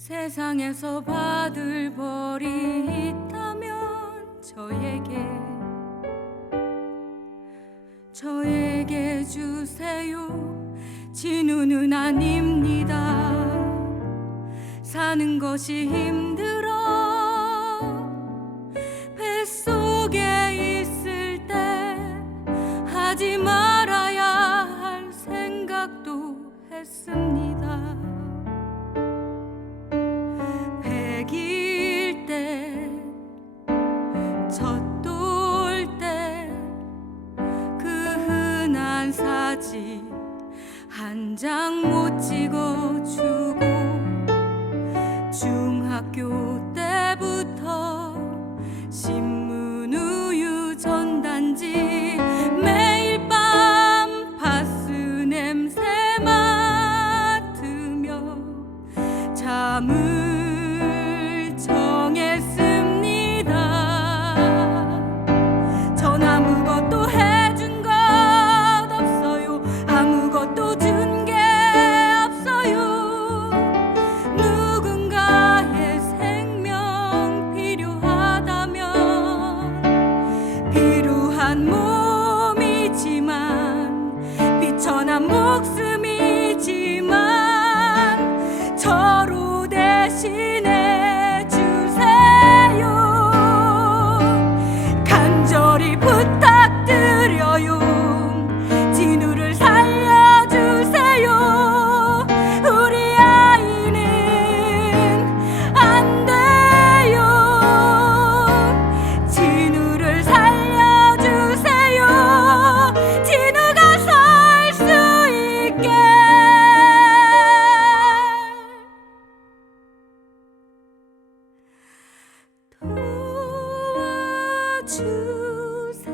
세상에서 받을 벌이 있다면 저에게 저에게 주세요. 진우는 아닙니다. 사는 것이 힘들어 뱃속에 있을 때 하지 말아야 할 생각도 했습니다. 아직 한 장 못 찍어주고 중학교 때부터 신문 우유 전단지 매일 밤 파스 냄새 맡으며 잠을 지내. 주세요.